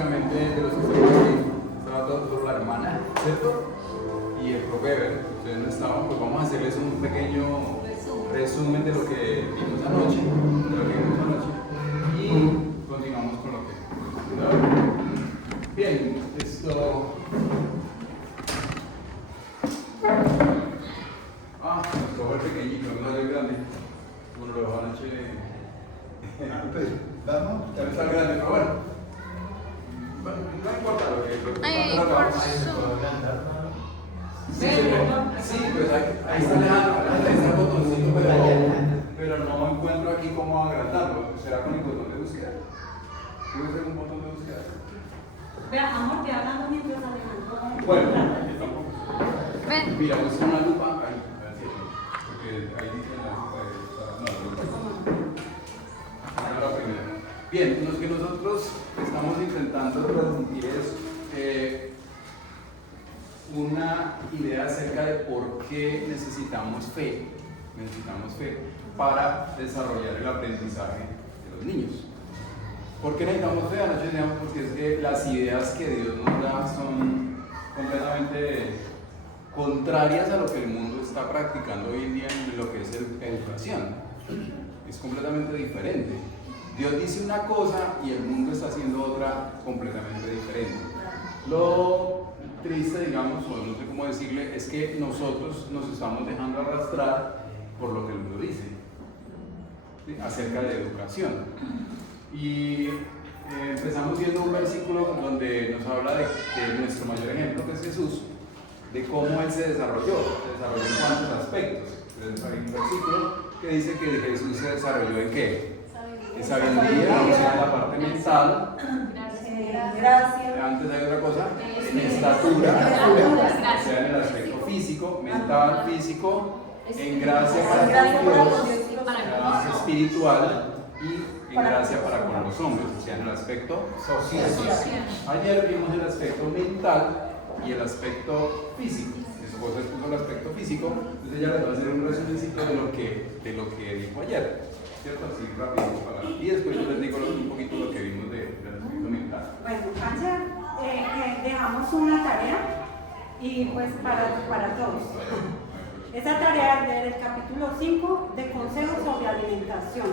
únicamente de los que estamos aquí, estaba solo la hermana, ¿cierto? Y el profe Weber, ustedes no estaban, pues vamos a hacerles un pequeño resumen de lo que vimos anoche, y continuamos con lo que bien, esto. Nos tocó el pequeñito, no salió el grande. Bueno, lo dejó anoche. Pues, vamos. Ya no está el grande, pero bueno. No importa lo que. Sí, pues ahí está Alejandro, ahí está el botoncito, pero no encuentro aquí cómo agrandarlo. ¿Será con el botón de búsqueda? ¿Puede ser un botón de búsqueda? Vea, amor, te hablando mientras Alejandro. Bueno, ven. Mira, usa una lupa ahí, porque ahí dice la lupa de la primera. Bien, lo que nosotros estamos intentando transmitir es una idea acerca de por qué necesitamos fe para desarrollar el aprendizaje de los niños. ¿Por qué necesitamos fe? Anoche decíamos porque es que las ideas que Dios nos da son completamente contrarias a lo que el mundo está practicando hoy en día en lo que es la educación. Es completamente diferente. Dios dice una cosa y el mundo está haciendo otra completamente diferente. Lo triste, digamos, o no sé cómo decirle, es que nosotros nos estamos dejando arrastrar por lo que el mundo dice, ¿sí?, acerca de educación. Y empezamos viendo un versículo donde nos habla de nuestro mayor ejemplo, que es Jesús, de cómo Él se desarrolló en cuántos aspectos. Entonces hay un versículo que dice que Jesús se desarrolló en ¿qué? En sabiduría, o sea, en la parte mental. Gracias. Antes hay otra cosa, en estatura, o sea, en el aspecto físico, mental, físico, en gracia para con Dios, espiritual y en gracia para con los hombres, o sea, en el aspecto social. Ayer vimos el aspecto mental y el aspecto físico. Mi esposa expuso el aspecto físico, entonces ella les va a hacer un resumencito de lo que dijo ayer, ¿cierto? Así rápido y después yo les digo un poquito lo que vimos del aspecto mental. Bueno, ayer dejamos una tarea y pues para todos. Esa tarea es leer el capítulo 5 de Consejos sobre Alimentación.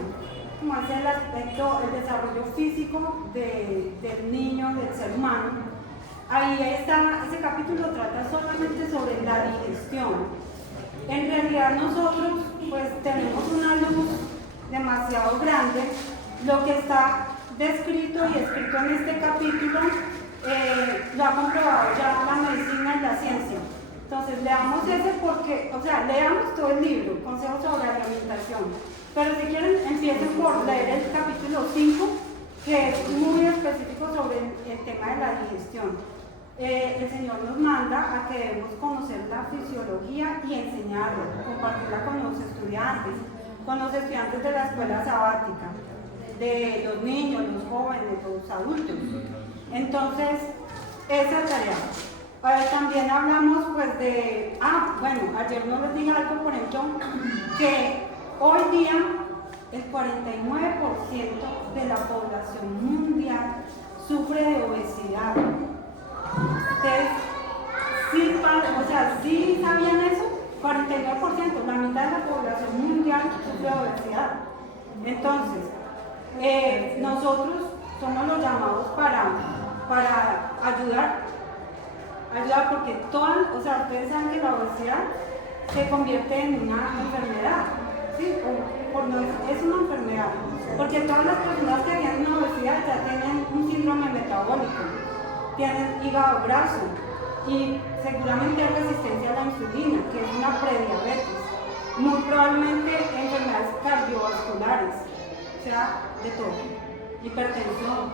Como es el aspecto, el desarrollo físico del niño, del ser humano. Ahí está, ese capítulo trata solamente sobre la digestión. En realidad nosotros pues tenemos una luz demasiado grande. Lo que está descrito y escrito en este capítulo lo ha comprobado ya la medicina y la ciencia. Entonces leamos ese porque, o sea, leamos todo el libro, Consejos sobre Alimentación. Pero si quieren, empiecen por leer el capítulo 5, que es muy específico sobre el tema de la digestión. El Señor nos manda a que debemos conocer la fisiología y enseñarla, compartirla con los estudiantes de la escuela sabática, de los niños, los jóvenes, los adultos. Entonces, esa tarea. También hablamos pues de, ayer no les dije algo, por ejemplo, que hoy día el 49% de la población mundial sufre de obesidad. Ustedes sí sabían eso, 49%, la mitad de la población mundial sufre de obesidad. Entonces, nosotros somos los llamados para ayudar porque ustedes saben que la obesidad se convierte en una enfermedad, ¿sí? Es una enfermedad, porque todas las personas que tienen una obesidad ya tienen un síndrome metabólico, tienen hígado graso y seguramente hay resistencia a la insulina, que es una prediabetes, muy probablemente enfermedades cardiovasculares, o sea, de todo, hipertensión.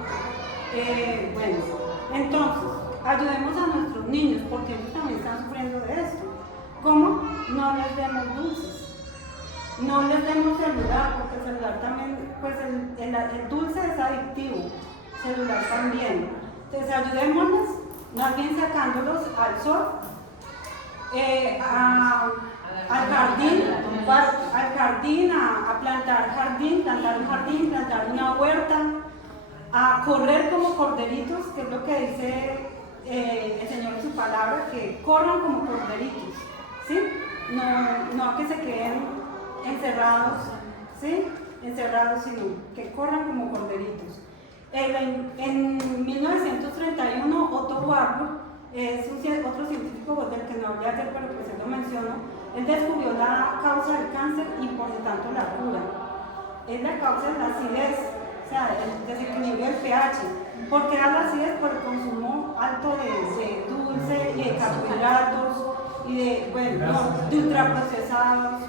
Entonces, ayudemos a nuestros niños porque ellos también están sufriendo de esto. ¿Cómo? No les demos dulces, no les demos celular, porque el celular también, pues el dulce es adictivo, celular también. Entonces ayudémosles, más bien sacándolos al sol, al jardín, a plantar un jardín, plantar una huerta, a correr como corderitos, que es lo que dice el Señor en su palabra, que corran como corderitos, ¿sí? No a que se queden encerrados, ¿sí? Encerrados, sino que corran como corderitos. En 1931, Otto Warburg, es otro científico del que no hablé ayer, pero pues él lo mencionó, él descubrió la causa del cáncer y por lo tanto la cura. Es la causa de la acidez, o sea, el desequilibrio del pH. ¿Por qué da la acidez? Por el consumo alto de dulce y de carbohidratos y de ultraprocesados.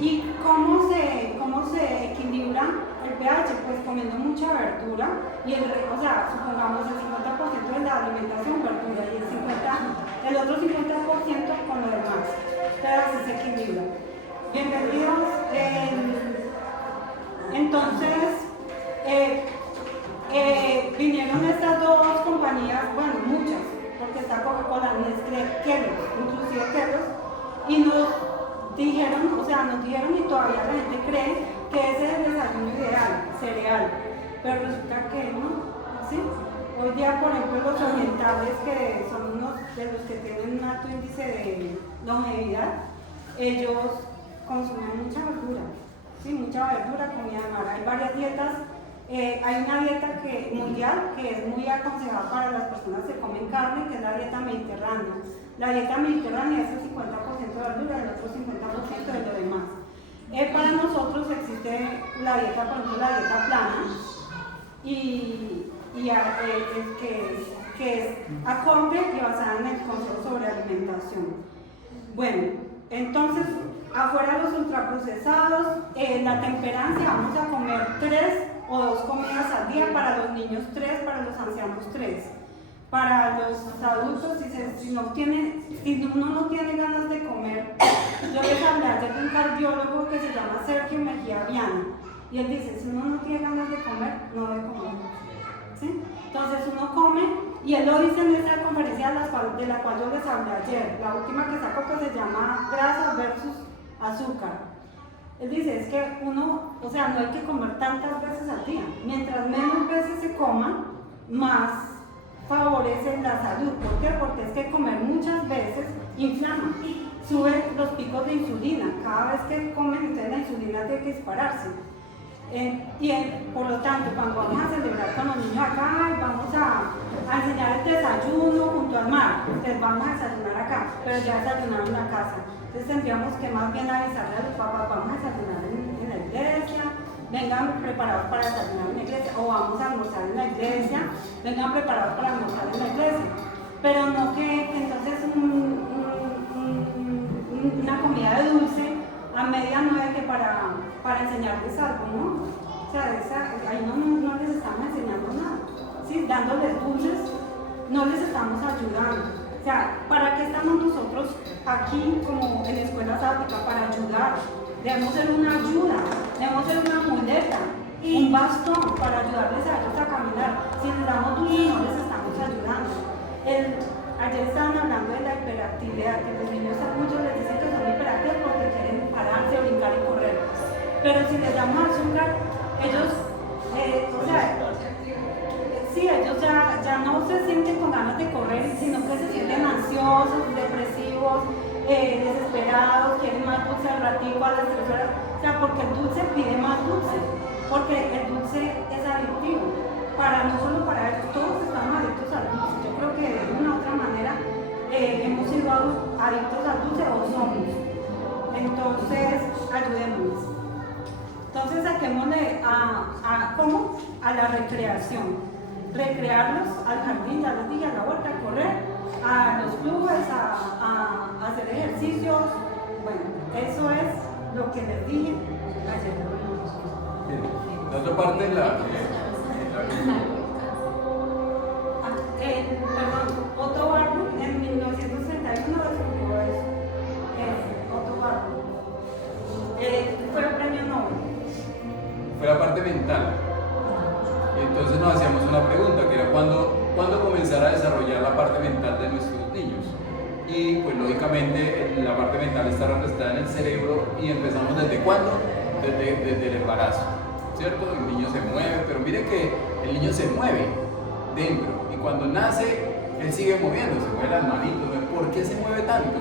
¿Y cómo se equilibra el pH? Pues comiendo mucha verdura y supongamos el 50% de la alimentación verdura y el otro 50% con lo demás, pero así se equilibra. Bienvenidos. Entonces vinieron estas dos compañías, bueno, muchas, porque está Coca-Cola, Nestlé, Kellogg, inclusive Kellogg, y nos dijeron y todavía la gente cree que ese es el desayuno ideal, cereal, pero resulta que no, ¿sí? Hoy día, por ejemplo, los orientales, que son unos de los que tienen un alto índice de longevidad, ellos consumen mucha verdura, ¿sí? Mucha verdura, comida de mar. Hay varias dietas. Hay una dieta mundial que es muy aconsejada para las personas que comen carne, que es la dieta mediterránea. La dieta mediterránea es el 50% de verdura y el otro 50% de lo demás. Para nosotros existe la dieta, por ejemplo, la dieta plana, que es acorde y basada en el consejo sobre alimentación. Bueno, entonces, afuera de los ultraprocesados, la temperancia, vamos a comer 3 o 2 comidas al día, para los niños 3, para los ancianos 3. Para los adultos, si uno no tiene ganas de comer, yo les hablé ayer de un cardiólogo que se llama Sergio Mejía Viana, y él dice, si uno no tiene ganas de comer, no debe comer, ¿sí? Entonces uno come, y él lo dice en esta conferencia de la cual yo les hablé ayer, la última que sacó, que se llama Grasa versus Azúcar. Él dice, es que no hay que comer tantas veces al día. Mientras menos veces se coma, más favorece la salud. ¿Por qué? Porque es que comer muchas veces inflama, sube los picos de insulina. Cada vez que comen, entonces la insulina tiene que dispararse. Por lo tanto, cuando vamos a celebrar con los niños acá, vamos a enseñar el desayuno junto al mar. Entonces vamos a desayunar acá, pero ya desayunaron en la casa. Entonces tendríamos que más bien avisarle a los papás, vamos a desayunar en la iglesia, vengan preparados para desayunar en la iglesia, o vamos a almorzar en la iglesia, vengan preparados para almorzar en la iglesia. Pero no que entonces una comida de dulce a 8:30 que para enseñarles algo, ¿no? O sea, ahí no les estamos enseñando nada, ¿sí? Dándoles dulces, no les estamos ayudando. O sea, ¿para qué estamos nosotros aquí como en escuela sábatica? Para ayudar. Debemos ser una ayuda, debemos ser una muleta, un bastón para ayudarles a ellos a caminar. Si les damos dulces, no les estamos ayudando. Ayer estaban hablando de la hiperactividad, que los niños a muchos les dicen que son hiperactivos porque quieren pararse, brincar y correr. Pero si les damos azúcar, ellos, ellos ya no se sienten con ganas de correr, sino que se sienten ansiosos, depresivos, desesperados, quieren más dulce al ratico, a las 3 horas. O sea, porque el dulce pide más dulce, porque el dulce es adictivo. No solo para ellos, todos estamos adictos al dulce. Yo creo que de una u otra manera hemos sido adictos al dulce o somos. Entonces, ayudémonos. Entonces, saquémosle a la recreación. Recrearlos al jardín, ya les dije, a la huerta, a correr, a los clubes, a hacer ejercicios. Bueno, eso es lo que les dije ayer. La otra parte de Otto Warburg en 1931 descubrió eso. Otto Warburg. Fue el premio Nobel. Fue la parte mental. Entonces nos hacíamos una pregunta, que era ¿cuándo comenzar a desarrollar la parte mental de nuestros niños? Y pues lógicamente la parte mental está representada en el cerebro, y empezamos ¿desde cuándo? Desde el embarazo. ¿cierto? El niño se mueve, pero mire que el niño se mueve dentro y cuando nace, él sigue moviéndose, mueve las manitos. ¿Por qué se mueve tanto?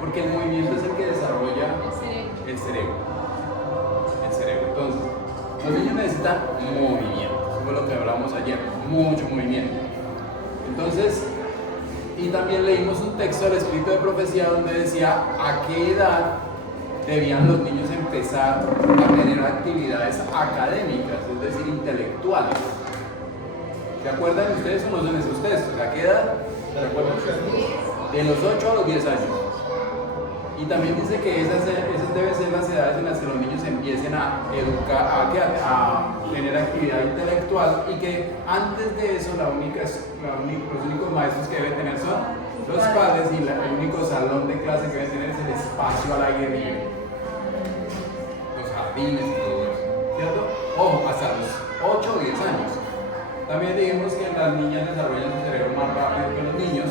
Porque el movimiento es el que desarrolla el cerebro. El cerebro. Entonces, los niños necesitan movimiento. Eso fue lo que hablamos ayer, mucho movimiento. Entonces, y también leímos un texto del Espíritu de Profecía donde decía a qué edad debían los niños empezar a tener actividades académicas, es decir, intelectuales. ¿Se acuerdan ustedes conocen esos textos? ¿A qué edad? ¿Se acuerdan? De los 8 a los 10 años. Y también dice que esas deben ser las edades en las que los niños empiecen a educar, a tener actividad intelectual y que antes de eso los únicos maestros que deben tener son los padres y el único salón de clase que deben tener es el espacio al aire libre. Los jardines y todo eso, ¿cierto? Ojo, hasta los 8 o 10 años. También dijimos que las niñas desarrollan su cerebro más rápido que los niños.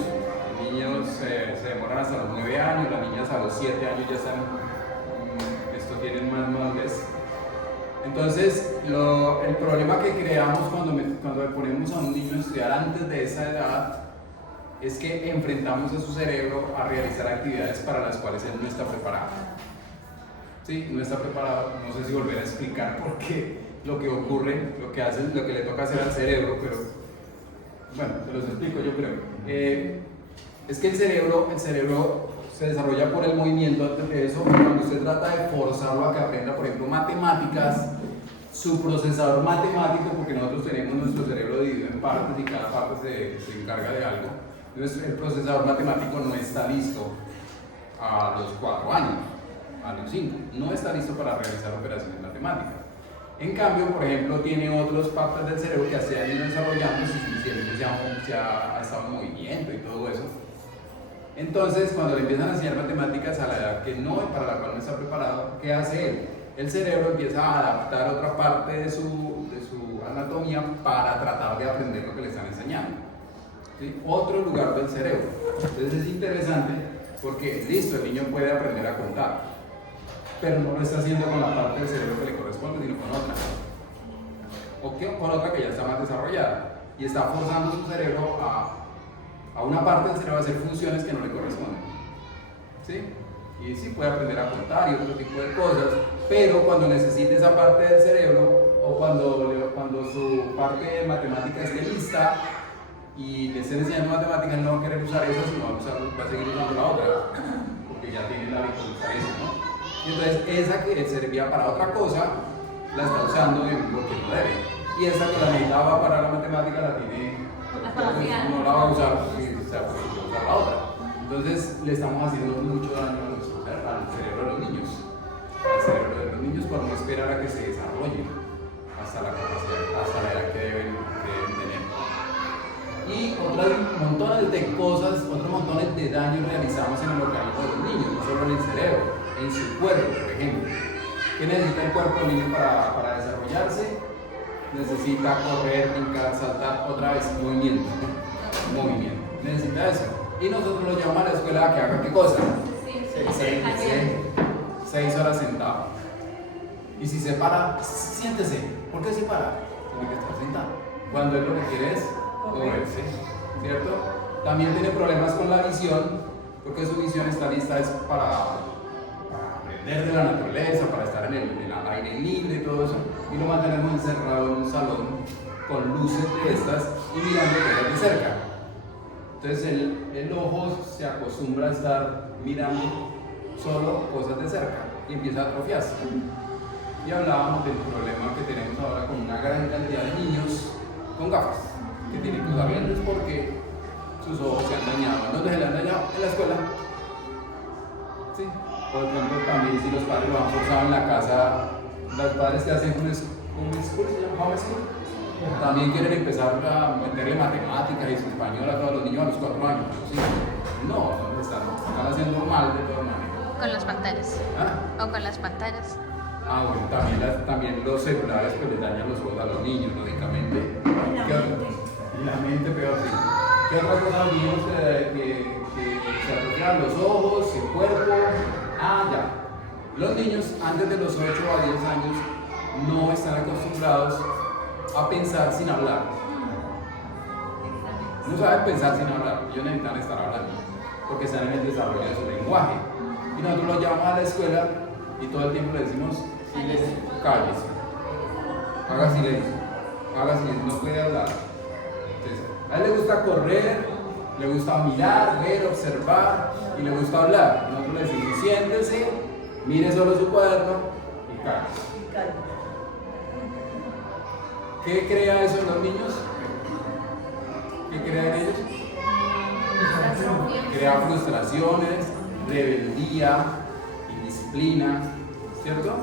Los niños se demoran hasta los 9 años, las niñas a los 7 años ya están, tienen más madurez. Entonces, el problema que creamos cuando le ponemos a un niño a estudiar antes de esa edad es que enfrentamos a su cerebro a realizar actividades para las cuales él no está preparado. Sí, no está preparado, no sé si volver a explicar por qué lo que ocurre, lo que le toca hacer al cerebro, pero bueno, se los explico yo creo. Es que el cerebro se desarrolla por el movimiento. Antes de eso, cuando usted trata de forzarlo a que aprenda, por ejemplo, matemáticas, su procesador matemático, porque nosotros tenemos nuestro cerebro dividido en partes y cada parte se encarga de algo, entonces el procesador matemático no está listo a los 4 años, a los 5, no está listo para realizar operaciones matemáticas. En cambio, por ejemplo, tiene otras partes del cerebro que se han ido desarrollando si se ha estado en movimiento y todo eso. Entonces, cuando le empiezan a enseñar matemáticas a la edad que no, para la cual no está preparado, ¿qué hace él? El cerebro empieza a adaptar otra parte de su anatomía para tratar de aprender lo que le están enseñando. ¿Sí? Otro lugar del cerebro. Entonces es interesante porque, listo, el niño puede aprender a contar, pero no lo está haciendo con la parte del cerebro que le corresponde, sino con otra. O con otra que ya está más desarrollada. Y está forzando su cerebro a una parte del cerebro a hacer funciones que no le corresponden. ¿Sí? Y sí puede aprender a contar y otro tipo de cosas, pero cuando necesite esa parte del cerebro o cuando su parte de matemática esté lista y le estén enseñando matemáticas, no va a querer usar esa, sino va a seguir usando la otra, porque ya tiene la hábito de usar eso, ¿no? Y entonces esa que servía para otra cosa, la está usando en lo que no debe. Y esa que la necesitaba para la matemática la tiene, no la va a usar, porque usar la otra. Entonces le estamos haciendo mucho daño al cerebro de los niños. Al cerebro de los niños por no esperar a que se desarrollen hasta la capacidad, hasta la edad que deben tener. Y otros montones de cosas, otros montones de daños realizamos en el organismo de los niños, no solo en el cerebro, en su cuerpo, por ejemplo. ¿Qué necesita el cuerpo del niño para desarrollarse? Necesita correr, brincar, saltar, otra vez, movimiento. Necesita eso. Y nosotros lo llevamos a la escuela a que haga qué cosa. 6 horas sentado. Y si se para, siéntese. ¿Por qué se para? Tiene que estar sentado. Cuando él lo que quiere es moverse, ¿cierto? También tiene problemas con la visión, porque su visión está lista es para aprender de la naturaleza, para estar en el aire libre y todo eso. Y lo mantenemos encerrado en un salón con luces de estas y mirando cosas de cerca. Entonces el ojo se acostumbra a estar mirando solo cosas de cerca y empieza a atrofiarse. Y hablábamos del problema que tenemos ahora con una gran cantidad de niños con gafas que tienen que usar lentes porque sus ojos se han dañado. ¿Dónde se le han dañado? En la escuela. Sí. Por ejemplo, también si los padres lo han forzado en la casa, los padres que hacen un school, se llama homeschool, también quieren empezar a meterle matemáticas y su español a todos los niños a los 4 años. ¿Sí? No, están haciendo mal de todas maneras. Con las pantallas. ¿Ah? O con las pantallas. Bueno, también los celulares pues les dañan los ojos a los niños, lógicamente. Y la mente peor, sí. ¿Qué otra cosa vimos que se atrofian los ojos, el cuerpo? Ya. Los niños antes de los 8 a 10 años no están están acostumbrados a pensar sin hablar. No saben pensar sin hablar, ellos necesitan estar hablando, porque están en el desarrollo de su lenguaje. Y nosotros los llevamos a la escuela y todo el tiempo le decimos, cállese, haga silencio, no puede hablar. Entonces, a él le gusta correr, le gusta mirar, ver, observar y le gusta hablar. Nosotros le decimos, siéntese, mire solo su cuaderno y cállese. ¿Qué crea eso en los niños? ¿Qué crea en ellos? Crea frustraciones, rebeldía, indisciplina, ¿cierto?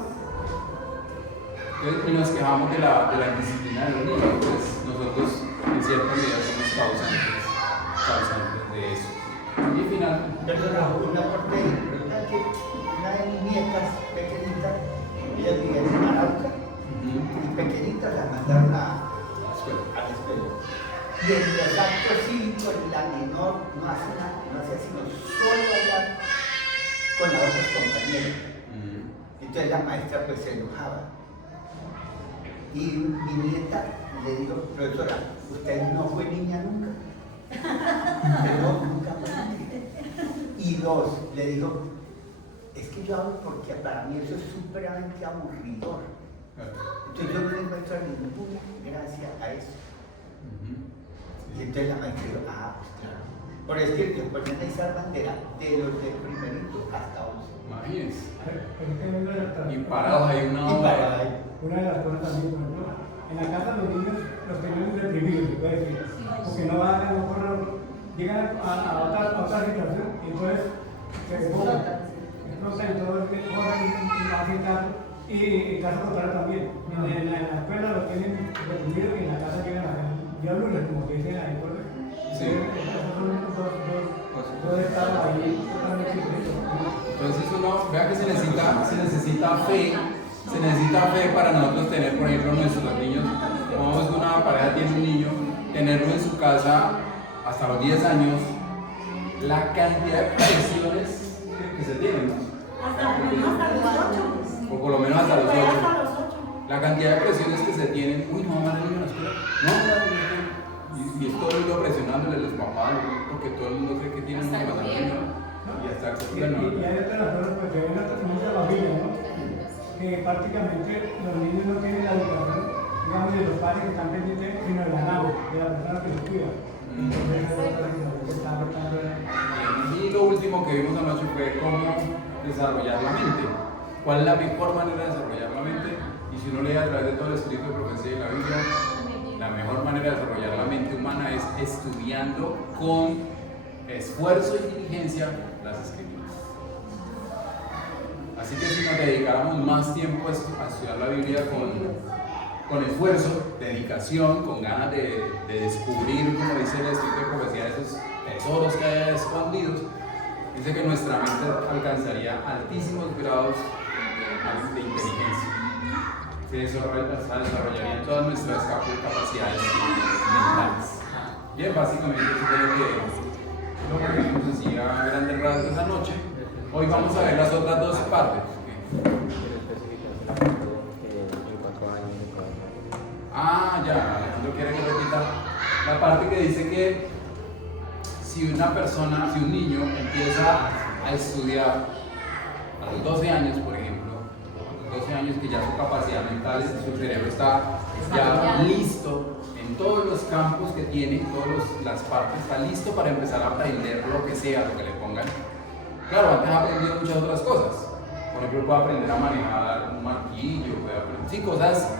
Entonces, y nos quejamos de la indisciplina de los niños, pues nosotros en cierta medida somos causantes de eso. Y finalmente. Perdona, una parte importante que una de mis nietas pequeñitas, ellas vivían en Arauca, y pequeñitas las mandaron a la escuela. Y en los actos cívicos la menor no hace sino solo hablar con las otras compañeras. Entonces la maestra pues se enojaba. Y mi nieta le dijo, profesora, usted no fue niña nunca. No, nunca fue niña. Y dos, le dijo, es que yo hablo porque para mí eso es supremamente aburridor. Entonces yo no le encuentro ninguna gracia a eso. Y entonces la maestra dijo, pues claro. Por eso es que te ponen a izar bandera de los de primerito hasta 11. Imagínense. Y parados ahí una hora. Una de las cosas también, por ejemplo, en la casa los niños los tenemos reprimidos, se puede decir. Porque no van a correr, llegan a otra situación y entonces se explotan y todo el que corren y no hacen caso. Y en caso contrario también. En la escuela los tienen reprimidos y en la casa llegan a diablos, como que dicen ahí, ¿verdad? Sí. Esos son dos estados ahí totalmente diferentes. Entonces uno, vea que se necesita fe para nosotros tener, por ejemplo, nuestros niños, como una pareja tiene un niño, tenerlo en su casa hasta los 10 años, la cantidad de presiones que se tienen, ¿no? Hasta los 8. O por lo menos hasta los 8. La cantidad de presiones que se tienen, uy, no, van a ir a la escuela, no, y es todo el mundo presionándole a los papás, porque todo el mundo cree que tienen que mandar al niño. Y hasta Y hay otras cosas, pues que ven mucha familia, ¿no? Que prácticamente los niños no tienen la educación, digamos, de los padres que están pendientes, sino de la nave, de la persona que los cuida. Y lo último que vimos anoche fue cómo desarrollar la mente. ¿Cuál es la mejor manera de desarrollar la mente? Y si uno lee a través de todo el escrito de profecía y la Biblia, la mejor manera de desarrollar la mente humana es estudiando con esfuerzo y diligencia las escrituras. Así que si nos dedicáramos más tiempo a estudiar la Biblia con esfuerzo, dedicación, con ganas de descubrir, como dice el escrito de profecía, esos tesoros que hay escondidos, dice que nuestra mente alcanzaría altísimos grados de inteligencia. Se desarrollarían todas nuestras capacidades mentales. Y es básicamente lo que vimos así a grandes rasgos esta noche. Hoy vamos a ver las otras dos partes. Ya, Alejandro quiere que repita la parte que dice que si un niño empieza a estudiar a los 12 años, por ejemplo, a los 12 años que ya su capacidad mental, su cerebro está ya listo en todos los campos que tiene, en todas las partes, está listo para empezar a aprender lo que sea, lo que le pongan. Claro, antes ha aprendido muchas otras cosas. Por ejemplo, puede aprender a manejar un martillo, puede aprender, sí, cosas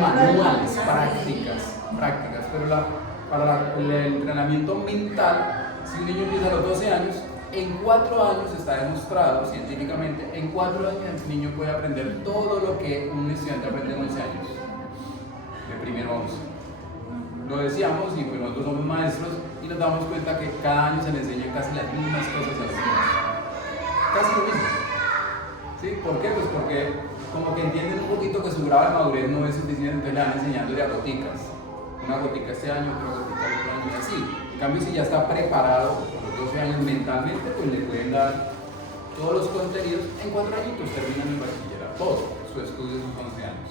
manuales, prácticas, pero para el entrenamiento mental, si un niño empieza a los 12 años, en 4 años está demostrado científicamente, en 4 años el niño puede aprender todo lo que un estudiante aprende en 11 años, de primero a 11. Lo decíamos y pues nosotros somos maestros y nos damos cuenta que cada año se le enseñan casi las mismas cosas a los niños. Casi lo mismo. ¿Sí? ¿Por qué? Pues porque como que entienden un poquito que su grado de madurez no es suficiente, entonces le van enseñando de a goticas. Una gotica este año, otra gotica el otro año y así. En cambio, si ya está preparado a los 12 años mentalmente, pues le pueden dar todos los contenidos en 4 añitos, terminan el bachillerato, todo su estudio de sus 11 años.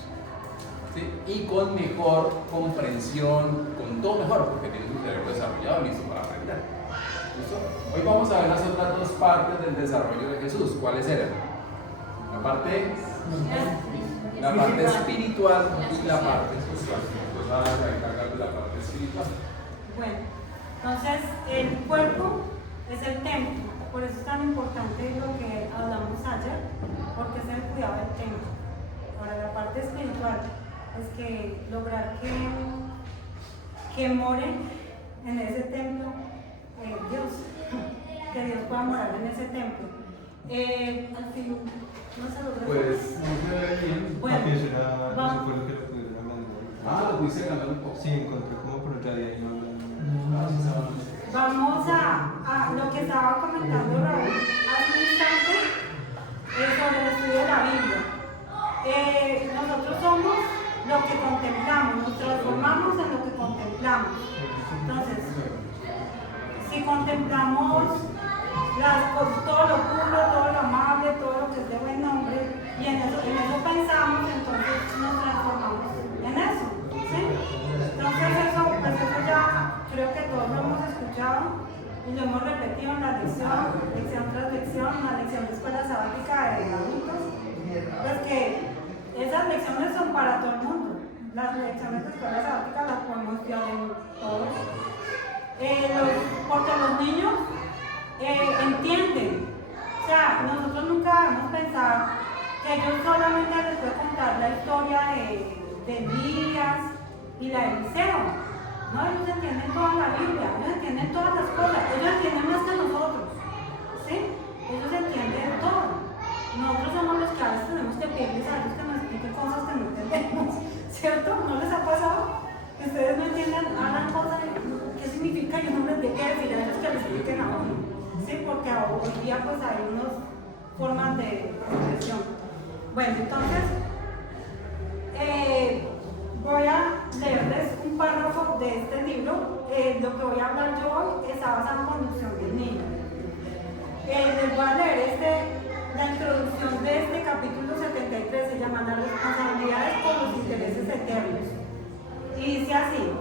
¿sí? Y con mejor comprensión, con todo mejor, porque tiene su cerebro desarrollado y listo para aprender. ¿Listo? Hoy vamos a ver las otras dos partes del desarrollo de Jesús. ¿Cuáles eran? La parte espiritual y la parte social. Entonces vamos a encargar de la parte espiritual. Bueno, entonces el cuerpo es el templo, por eso es tan importante lo que hablamos ayer, porque es el cuidado del templo. Ahora la parte espiritual es que lograr que more en ese templo Dios, que Dios pueda morar en ese templo. Al fin, no se logra. Pues No se ve bien, bueno, porque eso fue lo que le pudieron hablar. lo puse ganando un poco. Sí, encontré como por otra día y no hablando. Vamos a lo que estaba comentando Raúl hace un instante sobre el estudio de la Biblia. Nosotros somos lo que contemplamos, nos transformamos en lo que contemplamos. Entonces, si contemplamos todo lo puro, todo lo amable, todo lo que es de buen nombre, y en eso pensamos, entonces nos transformamos en eso. ¿Sí? Entonces eso ya creo que todos lo hemos escuchado y lo hemos repetido en la lección tras lección, la lección de escuela sabática de adultos, pues que esas lecciones son para todo el mundo. Las lecciones de escuela sabática las podemos estudiar en todos. Porque los niños entienden. O sea, nosotros nunca vamos a pensar que ellos solamente les pueden contar la historia de Elías y la de Eliseo. No, ellos entienden toda la Biblia, ellos entienden todas las cosas, ellos entienden más que nosotros. ¿Sí? Ellos entienden todo. Nosotros somos los que a veces tenemos que pedirles a ellos que nos expliquen cosas que no entendemos. ¿Cierto? ¿No les ha pasado? Que ustedes no entiendan, hablan cosas, ¿qué significa? Yo no les dejé decir a ellos que les expliquen a uno. Sí, porque hoy día pues hay unas formas de expresión. Bueno, entonces voy a leerles un párrafo de este libro. Lo que voy a hablar yo hoy está basado en conducción del niño. Les voy a leer la introducción de este capítulo 73, se llama Las responsabilidades por los intereses eternos. Y dice así: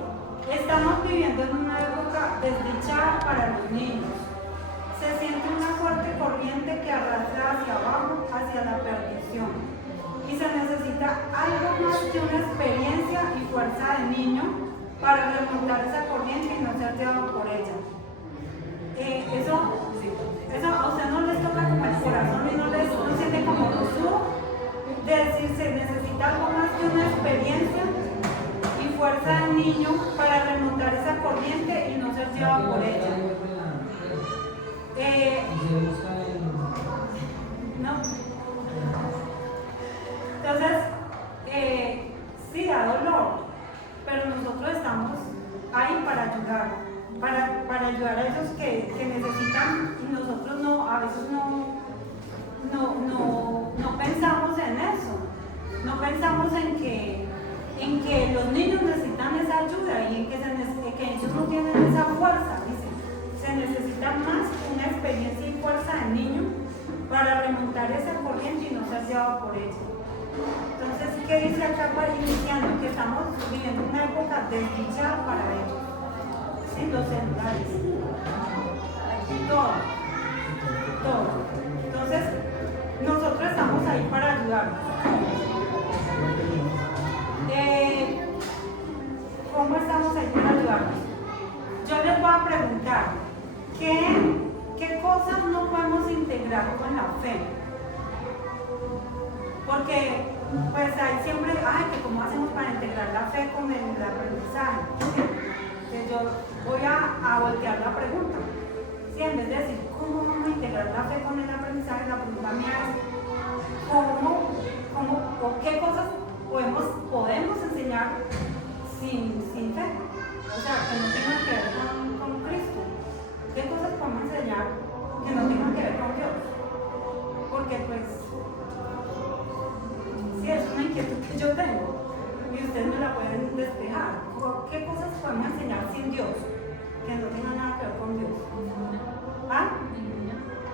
estamos viviendo en una época desdichada para los niños. Se siente una fuerte corriente que arrastra hacia abajo, hacia la perdición. Y se necesita algo más que una experiencia y fuerza de niño para remontar esa corriente y no ser llevado por ella. Eso a usted no les toca como el corazón y no siente como subo. De decir, se necesita algo más que una experiencia y fuerza de niño para remontar esa corriente y no ser llevado por ella. No. Entonces, sí da dolor, pero nosotros estamos ahí para ayudar, para ayudar a ellos que necesitan, y nosotros a veces no pensamos en eso, no pensamos en que los niños necesitan esa ayuda y en que ellos no tienen esa fuerza. Se necesita más una experiencia y fuerza del niño para remontar esa corriente y no ser llevado por ella. Entonces, ¿qué dice acá para iniciando? Que estamos viviendo una época desdichada para ellos. ¿Sí? Los celulares. Todo. Entonces, nosotros estamos ahí para ayudarlos. ¿Cómo estamos ahí para ayudarlos? Yo les voy a preguntar, ¿qué cosas no podemos integrar con la fe? Porque pues ahí siempre, que cómo hacemos para integrar la fe con el aprendizaje. Entonces yo voy a voltear la pregunta. ¿Sí? En vez de decir, ¿cómo vamos a integrar la fe con el aprendizaje? La pregunta mía es, ¿cómo o qué cosas podemos enseñar sin fe? O sea, que no tengan que ver con Cristo. ¿Qué cosas podemos enseñar que no tengan que ver con Dios? Porque pues, sí, es una inquietud que yo tengo y ustedes me la pueden despejar. ¿Qué cosas podemos enseñar sin Dios que no tengan nada que ver con Dios? ¿Ah?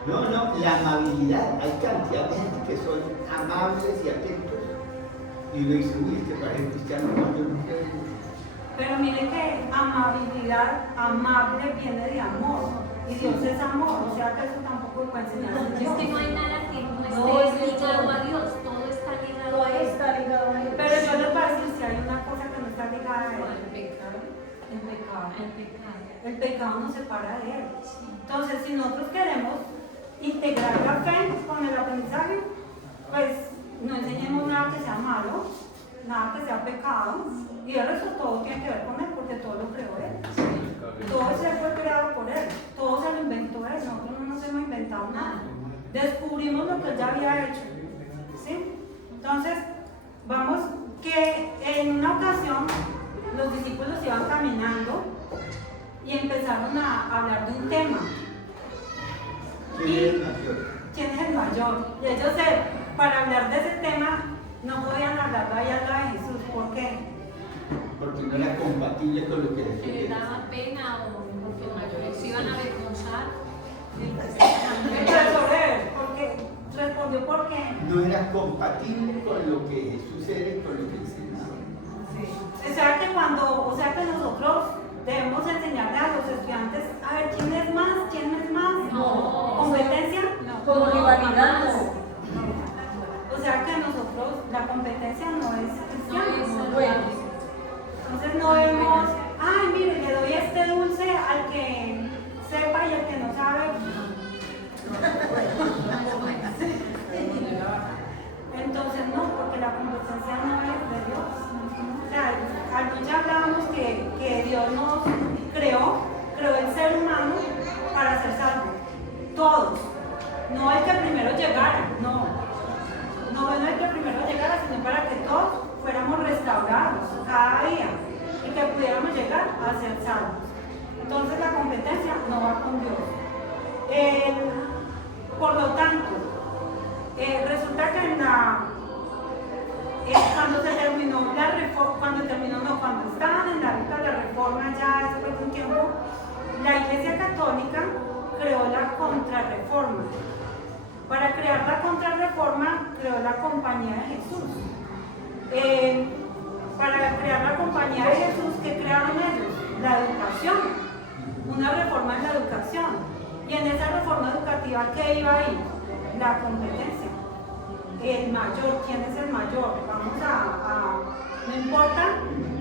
No, la amabilidad. Hay cantidad de gente que son amables y atentos y uno dice, uy, este parece cristiano, no, yo no creo. Pero mire que amabilidad, amable viene de amor. Y Dios es amor, o sea que eso tampoco puede enseñar a Es Dios. que no hay nada que no No, esté es ligado todo. a Dios, todo está ligado Todo a Él. está ligado a Dios. Pero yo les voy a decir, si hay una cosa que no está ligada a Él, El pecado. el pecado. El pecado. El pecado nos separa de Él. Entonces, si nosotros queremos integrar la fe con el aprendizaje, pues no enseñemos nada que sea malo, nada que sea pecado, y el resto todo tiene que ver con Él, porque todo lo creó Él. Todo se fue creado por Él, todo se lo inventó Él, nosotros no nos hemos inventado nada. Descubrimos lo que Él ya había hecho. ¿Sí? Entonces, vamos que en una ocasión los discípulos iban caminando y empezaron a hablar de un tema. ¿Quién es el mayor? ¿Quién es el mayor? Y ellos, para hablar de ese tema, no podían hablar ahí al lado de Jesús. ¿Por qué? Porque no era compatible con lo que Que Jesús le era. daba pena o porque los mayores se iban a avergonzar. Porque respondió por qué. No era compatible con lo que Jesús era y con lo que enseñaba. O sea que nosotros debemos enseñarle a los estudiantes a ver quién es más, No. competencia, Como rivalidad, no. O sea que nosotros la competencia no es cristiana. Bueno. Entonces no vemos, ay mire, le doy este dulce al que sepa y al que no sabe. Entonces no, porque la competencia no es de Dios. O sea, anoche hablábamos que Dios nos creó el ser humano para ser salvo. Todos. No el que primero llegara, no el que primero llegara, sino para que todos fuéramos restaurados cada día y que pudiéramos llegar a ser salvos. Entonces la competencia no va con Dios. Por lo tanto, resulta que cuando se terminó la reforma, cuando estaban en la época de la reforma, ya después de un tiempo, la Iglesia Católica creó la Contrarreforma. Para crear la Contrarreforma, creó la Compañía de Jesús. Para crear la Compañía de Jesús, ¿qué crearon ellos? La educación. Una reforma en la educación. Y en esa reforma educativa, ¿qué iba ahí? La competencia. El mayor, ¿quién es el mayor? No importa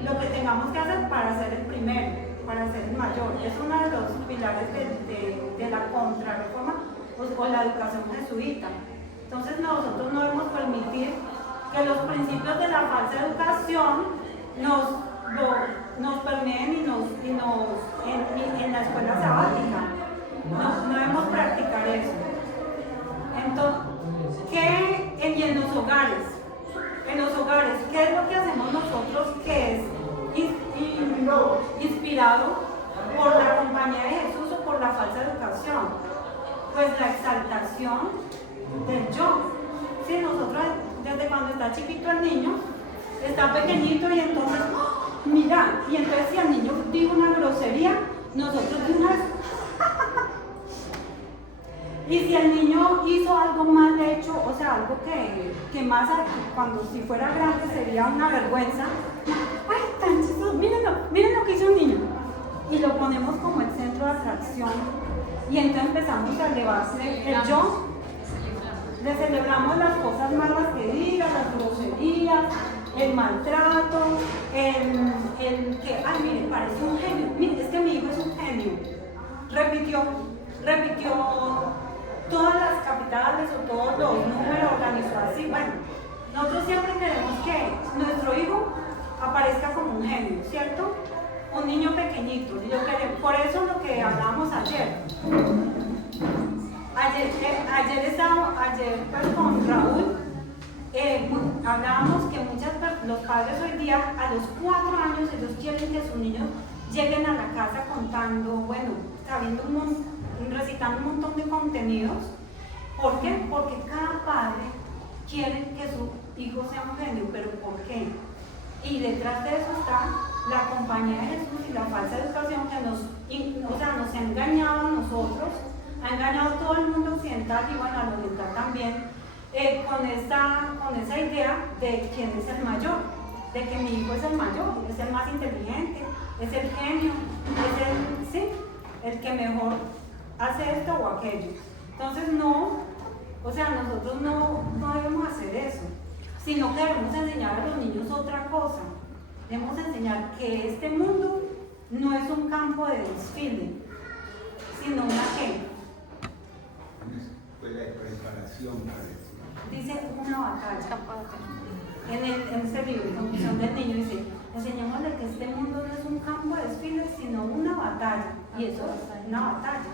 lo que tengamos que hacer para ser el primero, para ser el mayor. Es uno de los pilares de la Contrarreforma o la educación jesuita. Entonces nosotros no debemos permitir que los principios de la falsa educación nos permeen en la escuela sabática. No debemos practicar eso. Entonces, y en los hogares? ¿Qué es lo que hacemos nosotros que es inspirado por la Compañía de Jesús o por la falsa educación? Pues la exaltación del yo. Sí, nosotros desde cuando está chiquito el niño, está pequeñito y entonces, ¡oh! Mira, y entonces si el niño dijo una grosería, nosotros de una vez, y si el niño hizo algo mal hecho, o sea, algo que más cuando si fuera grande sería una vergüenza, ¡ay, tan chistoso! Miren lo que hizo un niño. Y lo ponemos como el centro de atracción. Y entonces empezamos a elevarse el yo. Le celebramos las cosas malas que diga, las groserías, el maltrato, el que, ay, mire, parece un genio. Mire, es que mi hijo es un genio. Repitió todas las capitales o todos los números, organizó así. Bueno, nosotros siempre queremos que nuestro hijo aparezca como un genio, ¿cierto? Un niño pequeñito. Por eso lo que hablábamos ayer. Ayer pues, con Raúl hablábamos que los padres hoy día a los 4 años ellos quieren que sus niños lleguen a la casa contando, bueno, recitando un montón de contenidos. ¿Por qué? Porque cada padre quiere que su hijo sea un genio, pero ¿por qué? Y detrás de eso está la Compañía de Jesús y la falsa educación que nos ha engañado a nosotros, ha engañado a todo el mundo occidental y bueno, al oriental también, con esa idea de quién es el mayor, de que mi hijo es el mayor, es el más inteligente, es el genio, es el que mejor hace esto o aquello. Entonces nosotros no debemos hacer eso, sino que debemos enseñar a los niños otra cosa. Debemos enseñar que este mundo no es un campo de desfile, sino una ¿qué? Escuela de preparación para eso. Dice una batalla. En este libro, Condición del Niño, dice, enseñémosle que este mundo no es un campo de desfile, sino una batalla. Y eso es una batalla.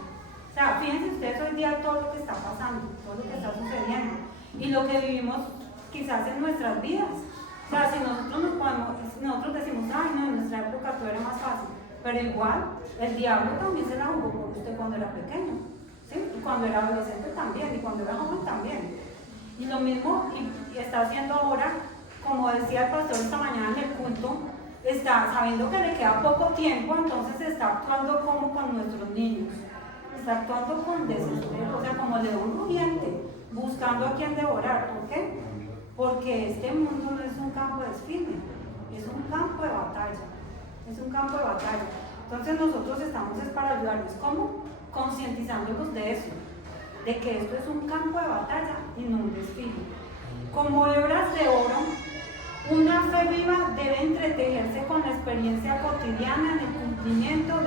O sea, fíjense ustedes hoy día todo lo que está pasando, todo lo que está sucediendo y lo que vivimos quizás en nuestras vidas. O sea, si nosotros decimos, ay no, en nuestra época todo era más fácil, pero igual el diablo también se la jugó por usted cuando era pequeño, ¿sí? Y cuando era adolescente también, y cuando era joven también. Y lo mismo y está haciendo ahora, como decía el pastor esta mañana en el culto, está sabiendo que le queda poco tiempo, entonces está actuando como con nuestros niños. Está actuando con desespero, o sea, como león rugiente, buscando a quien devorar. ¿Por qué? Porque este mundo no es un campo de desfile, es un campo de batalla. Es un campo de batalla. Entonces nosotros estamos es para ayudarlos. ¿Cómo? Concientizándolos de eso, de que esto es un campo de batalla y no un desfile. Como hebras de oro, una fe viva debe entretejerse con la experiencia cotidiana en el cumplimiento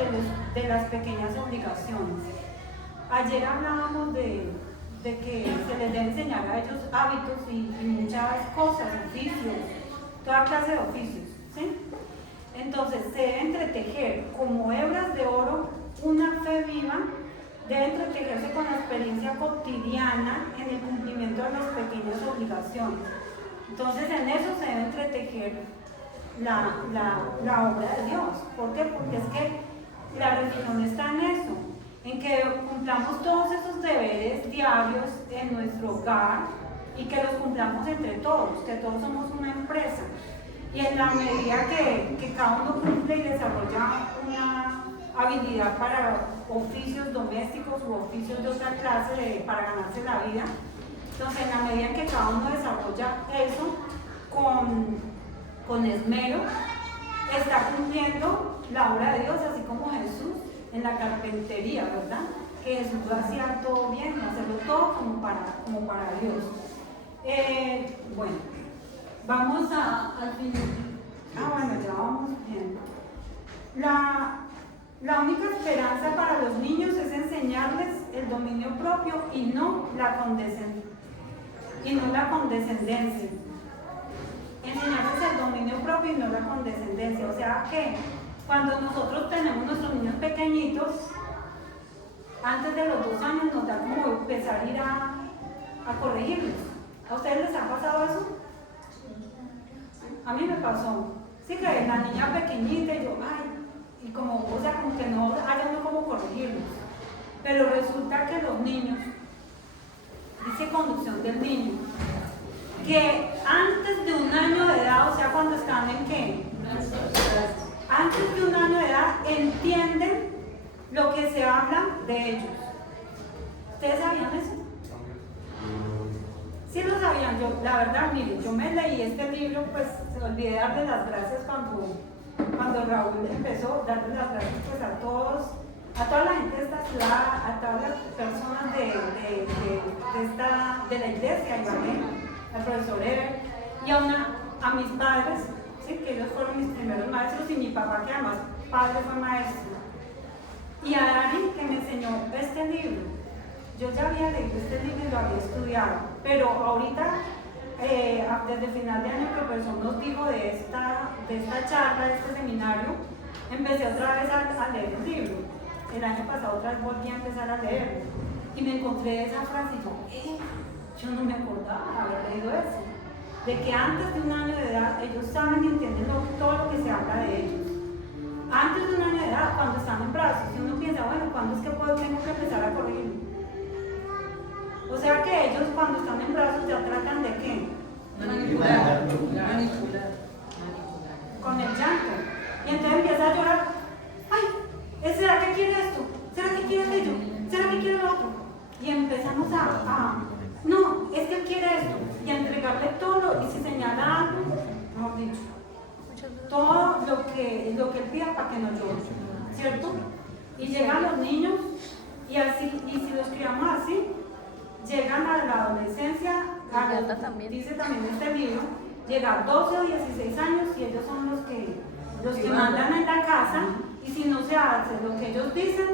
de las pequeñas obligaciones. Ayer hablábamos de que se les debe enseñar a ellos hábitos y muchas cosas, oficios, toda clase de oficios, ¿sí? Entonces se debe entretejer como hebras de oro una fe viva, debe entretejerse con la experiencia cotidiana en el cumplimiento de las pequeñas obligaciones. Entonces en eso se debe entretejer la obra de Dios. ¿Por qué? Porque es que la religión está en eso, en que cumplamos todos esos deberes diarios en nuestro hogar y que los cumplamos entre todos, que todos somos una empresa. Y en la medida que cada uno cumple y desarrolla una habilidad para oficios domésticos u oficios de otra clase para ganarse la vida, entonces en la medida en que cada uno desarrolla eso con esmero, está cumpliendo la obra de Dios, así como Jesús en la carpintería, ¿verdad? Que Jesús hacía todo bien, hacerlo todo como para Dios. Bueno, vamos al final. Bueno, ya vamos bien. La única esperanza para los niños es enseñarles el dominio propio y no la condescendencia. Enseñarles el dominio propio y no la condescendencia. O sea que cuando nosotros tenemos nuestros niños pequeñitos, antes de los 2 años nos da como empezar a ir a corregirlos. ¿A ustedes les ha pasado eso? A mí me pasó. Sí, que la niña pequeñita y yo, y como que no haya uno como corregirlos. Pero resulta que los niños, dice conducción del niño, que antes de 1 año de edad, o sea, cuando están en qué? Antes de 1 año de edad, entienden lo que se habla de ellos. ¿Ustedes sabían eso? Sí lo sabían. Yo, la verdad, miren, yo me leí este libro, pues se olvidé darle las gracias cuando Raúl empezó, darle las gracias pues a toda la gente de esta ciudad, a todas las personas de la iglesia, al profesor Eber, y a mis padres, ¿sí? Que ellos fueron mis primeros maestros, y mi papá, que además padre fue maestro, y a Dari, que me enseñó este libro. Yo ya había leído este libro y lo había estudiado, pero ahorita, desde final de año que el profesor nos dijo de esta charla, de este seminario, empecé otra vez a leer el libro. El año pasado otra vez volví a empezar a leerlo y me encontré esa frase y yo no me acordaba de haber leído eso, de que antes de 1 año de edad ellos saben y entienden todo lo que se habla de ellos. Antes de 1 año de edad, cuando están en brazos, y uno piensa, bueno, ¿cuándo es que tengo que empezar a corregir? O sea que ellos cuando están en brazos ya tratan de ¿qué? Manipular. Con el llanto. Y entonces empieza a llorar. ¡Ay! ¿Será que quiere esto? ¿Será que quiere aquello? ¿Será que quiere lo otro? Y empezamos no, es que él quiere esto. lo que él pida para que no llore, ¿cierto? Y llegan los niños y así, y si los criamos así, llegan a la adolescencia, dice también este libro, llegan 12 o 16 años y ellos son los que mandan en la casa, y si no se hace lo que ellos dicen,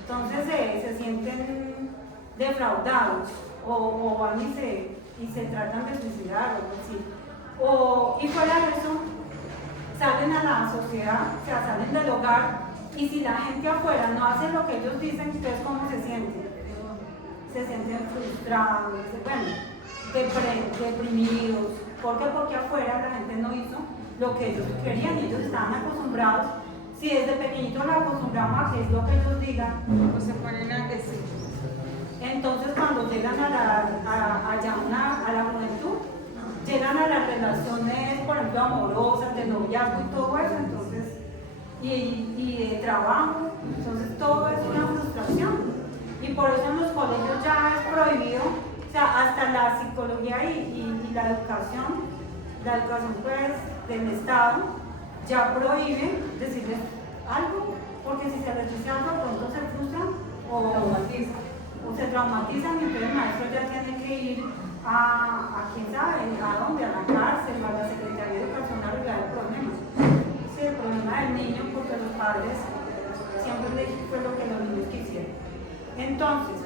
entonces se sienten defraudados o van y se tratan de suicidar o algo así. Y fuera de eso, salen a la sociedad, o sea, salen del hogar, y si la gente afuera no hace lo que ellos dicen, entonces ¿cómo se sienten? Se sienten frustrados, deprimidos. ¿Por qué? Porque afuera la gente no hizo lo que ellos querían y ellos estaban acostumbrados. Si desde pequeñitos los acostumbramos a que es lo que ellos digan, pues se ponen agresivos. Entonces cuando llegan a la juventud, llegan a las relaciones, por ejemplo, amorosas, de noviazgo y todo eso, entonces, y de trabajo, entonces todo es una frustración. Y por eso en los colegios ya es prohibido, o sea, hasta la psicología y la educación pues del Estado ya prohíbe decirles algo, porque si se les dice algo pronto se frustran o se traumatizan, y entonces el maestro ya tiene que ir a quién sabe, a dónde, a la cárcel, a la Secretaría de Educación a arreglar el problema. Sí, el problema del niño, porque los padres siempre les fue lo que los niños quisieron. Entonces,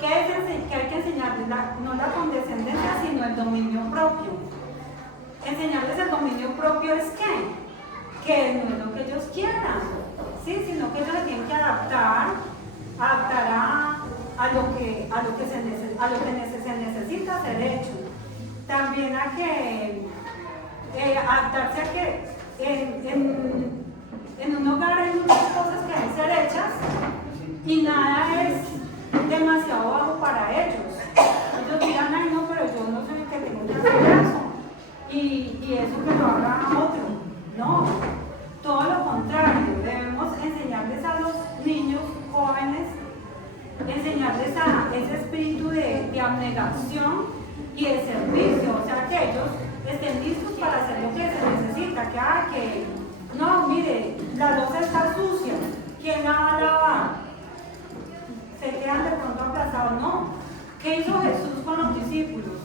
¿qué hay que enseñarles? No la condescendencia, sino el dominio propio. Enseñarles el dominio propio es que no es lo que ellos quieran, ¿sí? Sino que ellos se tienen que adaptar a lo que se necesita hacer hecho. También a que adaptarse a que en un hogar hay muchas cosas que deben ser hechas y nada es demasiado bajo para ellos. Ellos dirán, ay no, pero yo no soy el que tengo que hacer eso. Y eso que lo haga otro. No, todo lo contrario. Debemos enseñarles a los niños jóvenes, enseñarles a ese espíritu de abnegación y de servicio, o sea, que ellos estén listos para hacer lo que se necesita, que no, mire, la loza está sucia, ¿quién la va a lavar? Se quedan de pronto aplazados, no. ¿Qué hizo Jesús con los discípulos?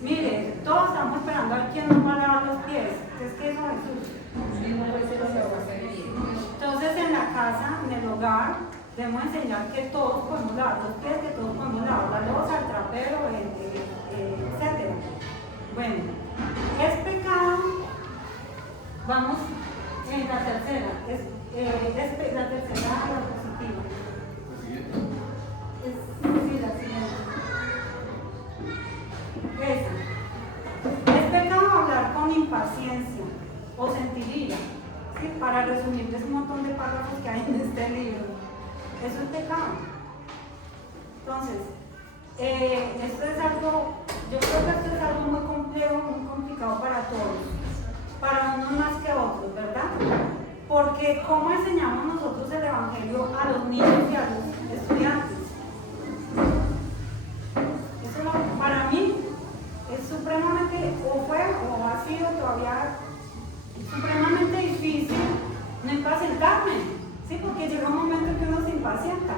Mire, todos estamos esperando a ver quién nos va a lavar los pies. Entonces, ¿qué hizo Jesús? Entonces, en la casa, en el hogar, debemos enseñar que todos podemos lavar los pies, que todos podemos lavar la loza, el trapero, etc. Bueno, es pecado. Vamos en la tercera. La tercera diapositiva. Sí, la siguiente. Es pecado hablar con impaciencia o sentir ira, ¿sí? Para resumirles un montón de párrafos que hay en este libro. Eso es pecado. Entonces, esto es algo, yo creo que esto es algo muy complejo, muy complicado para todos, para unos más que otros, ¿verdad? Porque ¿cómo enseñamos nosotros el Evangelio a los niños y a los estudiantes? Eso para mí es supremamente, o fue, o ha sido todavía supremamente difícil no impacientarme, ¿sí? Porque llega un momento en que uno se impacienta.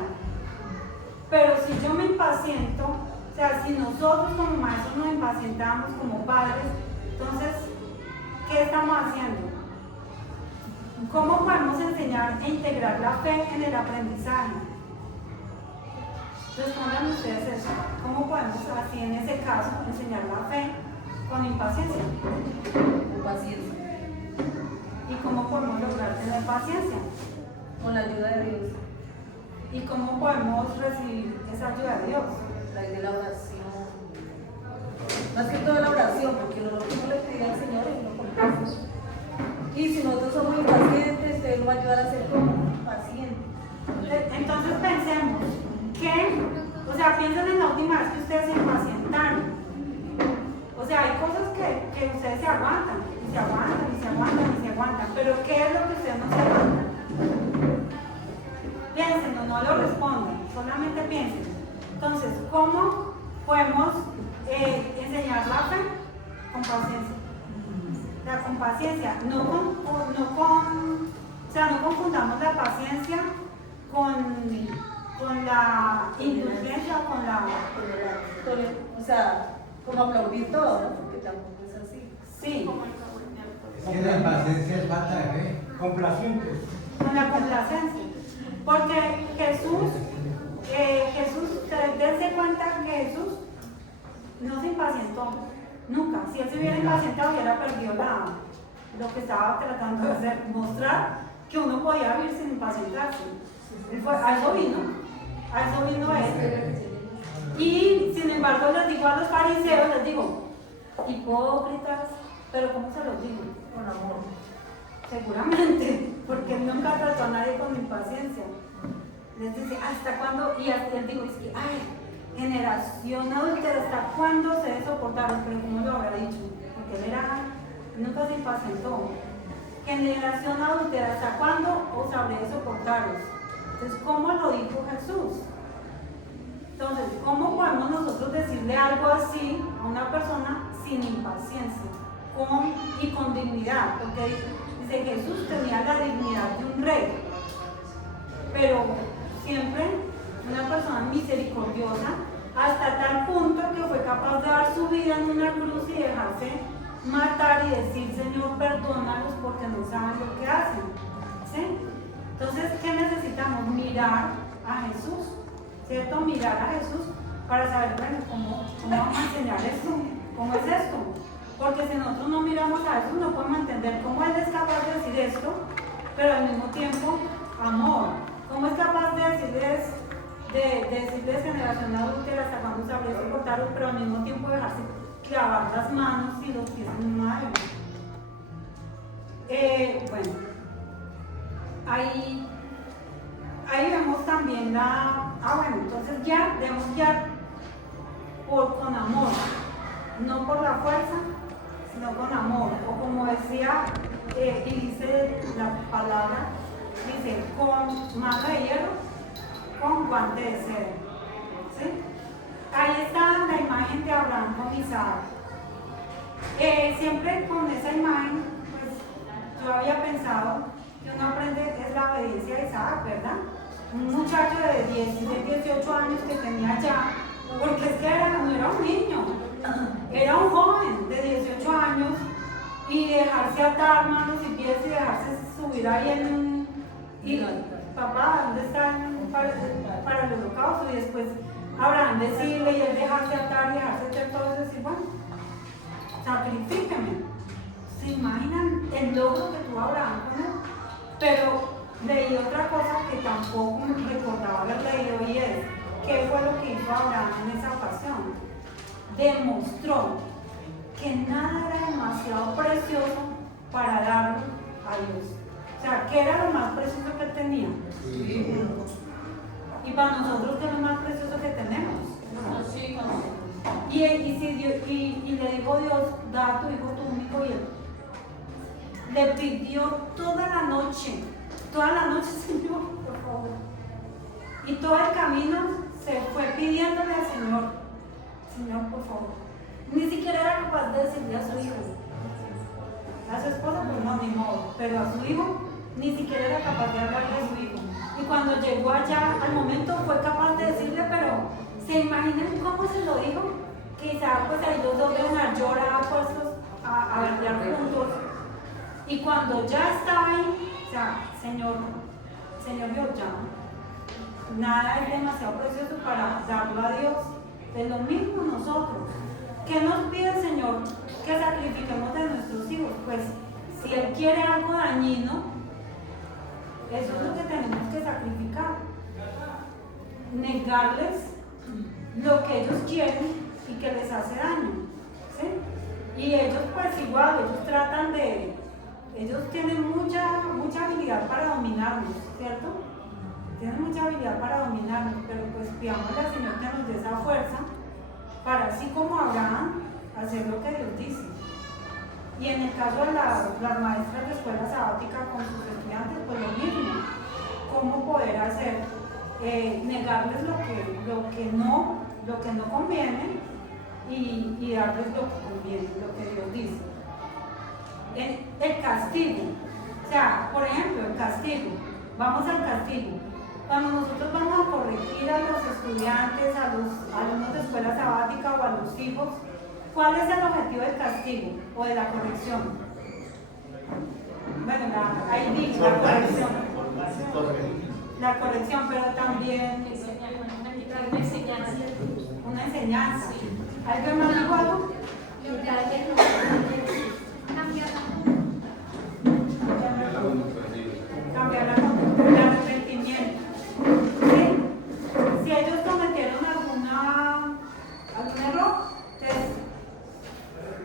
Pero si yo me impaciento, o sea, si nosotros como maestros nos impacientamos, como padres, entonces, ¿qué estamos haciendo? ¿Cómo podemos enseñar e integrar la fe en el aprendizaje? Respondan ustedes eso. ¿Cómo podemos, así en ese caso, enseñar la fe con impaciencia? Con paciencia. ¿Y cómo podemos lograr tener paciencia? Con la ayuda de Dios. ¿Y cómo podemos recibir esa ayuda de Dios? La de la oración. Más que toda la oración, porque lo que uno le pide al Señor es uno con paz. Y si nosotros somos impacientes, Él nos va a ayudar a ser como pacientes. Entonces pensemos que, o sea, piensen en la última vez que ustedes se impacientaron. O sea, hay cosas que ustedes se aguantan, y se aguantan, y se aguantan, y se aguantan. Pero ¿qué es lo que ustedes no se aguantan? Piénsenlo, no lo respondan, solamente piensen. Entonces, ¿cómo podemos enseñar la fe? Con paciencia. sea, con paciencia, no confundamos la paciencia con la indulgencia o con la... O sea, como aplaudir todo, ¿no? Porque tampoco es así. Sí, Es que la impaciencia es falta de fe. Complacientes. con la complacencia. Porque Jesús, dense cuenta que Jesús no se impacientó, nunca. Si él se hubiera impacientado, hubiera perdido lo que estaba tratando de hacer, mostrar que uno podía vivir sin impacientarse. A eso vino él. Y sin embargo les digo a los fariseos, les digo, hipócritas, pero ¿cómo se los digo? Con amor. Seguramente, porque él nunca trató a nadie con impaciencia. Les dice, ¿hasta cuándo? Y él dijo, es que, ay, generación adúltera, ¿hasta cuándo se debe soportaron? Pero ¿cómo lo habrá dicho? Porque él nunca se impacientó. Generación adúltera, ¿hasta cuándo os habré de soportaros? Entonces, ¿cómo lo dijo Jesús? Entonces, ¿cómo podemos nosotros decirle algo así a una persona sin impaciencia y con dignidad? Porque dice Jesús tenía la dignidad de un rey, pero siempre una persona misericordiosa, hasta tal punto que fue capaz de dar su vida en una cruz y dejarse matar y decir, Señor, perdónalos porque no saben lo que hacen. ¿Sí? Entonces, ¿qué necesitamos? Mirar a Jesús, ¿cierto? Mirar a Jesús para saber, bueno, ¿cómo vamos a enseñar esto? ¿Cómo es esto? Porque si nosotros no miramos a Jesús, no podemos entender cómo Él es capaz de decir esto, pero al mismo tiempo, amor. ¿Cómo es capaz de decirles generación adúltera hasta cuando sabré soportarlos, pero al mismo tiempo dejarse clavar las manos y los pies en un madero? Bueno, ahí vemos también entonces ya debemos guiar con amor, no por la fuerza, sino con amor, o como decía, y dice la palabra, dice, con mano de hierro, con guante de seda. ¿Sí? Ahí está la imagen de Abraham con Isaac. Siempre con esa imagen, pues yo había pensado que uno aprende es la obediencia de Isaac, ¿verdad? Un muchacho de 18 años que tenía ya, porque es que no era un niño, era un joven de 18 años, y dejarse atar manos y pies y dejarse subir ahí en un... Y papá, ¿dónde están para el holocausto? Y después Abraham decirle y él dejarse atar y dejarse hacer todo eso, decir, bueno, sacrifíqueme. ¿Se imaginan el logro que tuvo Abraham con él? Pero leí otra cosa que tampoco me recordaba haber leído, y es, ¿qué fue lo que hizo Abraham en esa ocasión? Demostró que nada era demasiado precioso para darlo a Dios. O sea, ¿qué era lo más precioso que él tenía? Sí. Y para nosotros, ¿qué es lo más precioso que tenemos? Sí, Y le dijo Dios, da a tu hijo tu único, y él le pidió toda la noche, Señor, por favor. Y todo el camino se fue pidiéndole al Señor, Señor, por favor. Ni siquiera era capaz de decirle a su hijo. A su esposa, pues no, ni modo, pero a su hijo ni siquiera era capaz de hablarle a su hijo. Y cuando llegó allá, al momento fue capaz de decirle, pero ¿se imaginan cómo se lo dijo? Quizá pues ahí los dos deben haber llorado puestos a berrear juntos. Y cuando ya estaba ahí, o sea, Señor Dios, ya nada es demasiado precioso para darlo a Dios. Es lo mismo nosotros. ¿Qué nos pide el Señor? Que sacrifiquemos de nuestros hijos. Pues si Él quiere algo dañino, eso es lo que tenemos que sacrificar. Negarles lo que ellos quieren y que les hace daño. ¿Sí? Y ellos pues igual, ellos tienen mucha habilidad para dominarnos, ¿cierto? Tienen mucha habilidad para dominarnos, pero pues pidámosle al Señor que nos dé esa fuerza para, así como Abraham, hacer lo que Dios dice. Y en el caso de las maestras de escuela sabática con sus estudiantes, pues lo mismo. ¿Cómo poder hacer? Negarles lo que no conviene y darles lo que conviene, lo que Dios dice. el castigo. O sea, por ejemplo, el castigo. Vamos al castigo. Cuando nosotros vamos a corregir a los estudiantes, a los alumnos de escuela sabática o a los hijos, ¿cuál es el objetivo del castigo o de la corrección? Bueno, ahí dice la corrección. La corrección, pero también una enseñanza. ¿Alguien más dijo algo? Cambiar la conducta, el arrepentimiento. ¿Sí? Si ellos cometieron algún error, entonces,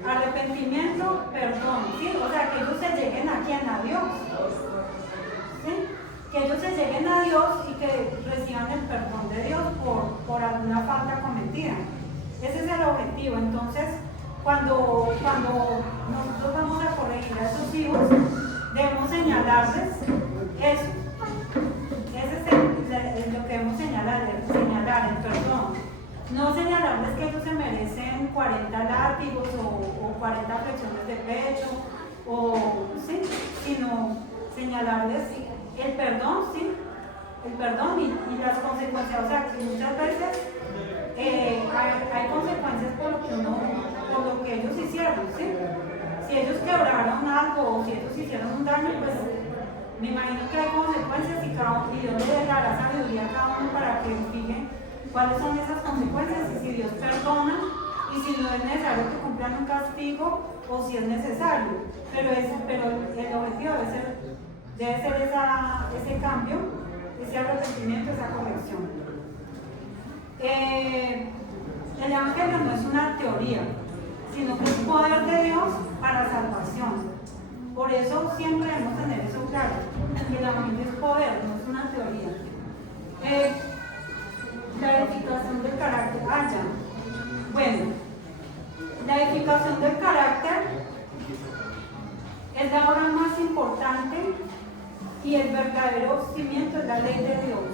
arrepentimiento, perdón, ¿sí? O sea, que ellos se lleguen a quién, a Dios. ¿Sí? Que ellos se lleguen a Dios y que reciban el perdón de Dios por alguna falta cometida. Ese es el objetivo. Entonces, cuando nosotros vamos a corregir a esos hijos, debemos señalarles eso. Ese es lo que debemos señalar, el perdón. No señalarles que ellos se merecen 40 látigos o 40 flexiones de pecho, ¿sí? Sino señalarles el perdón, ¿sí? El perdón y las consecuencias. O sea, que muchas veces hay consecuencias por lo que ellos hicieron, ¿sí? Si ellos quebraron algo o si ellos hicieron un daño, pues me imagino que hay consecuencias y Dios le dará sabiduría a cada uno para que fije cuáles son esas consecuencias y si Dios perdona y si no es necesario que cumplan un castigo o si es necesario. Pero el objetivo debe ser ese cambio, ese arrepentimiento, esa corrección. El Evangelio no es una teoría, sino que es poder de Dios para salvación. Por eso siempre debemos tener eso claro, que el Evangelio es poder, no es una teoría. La edificación del carácter. Bueno, la edificación del carácter es la obra más importante y el verdadero cimiento es la ley de Dios.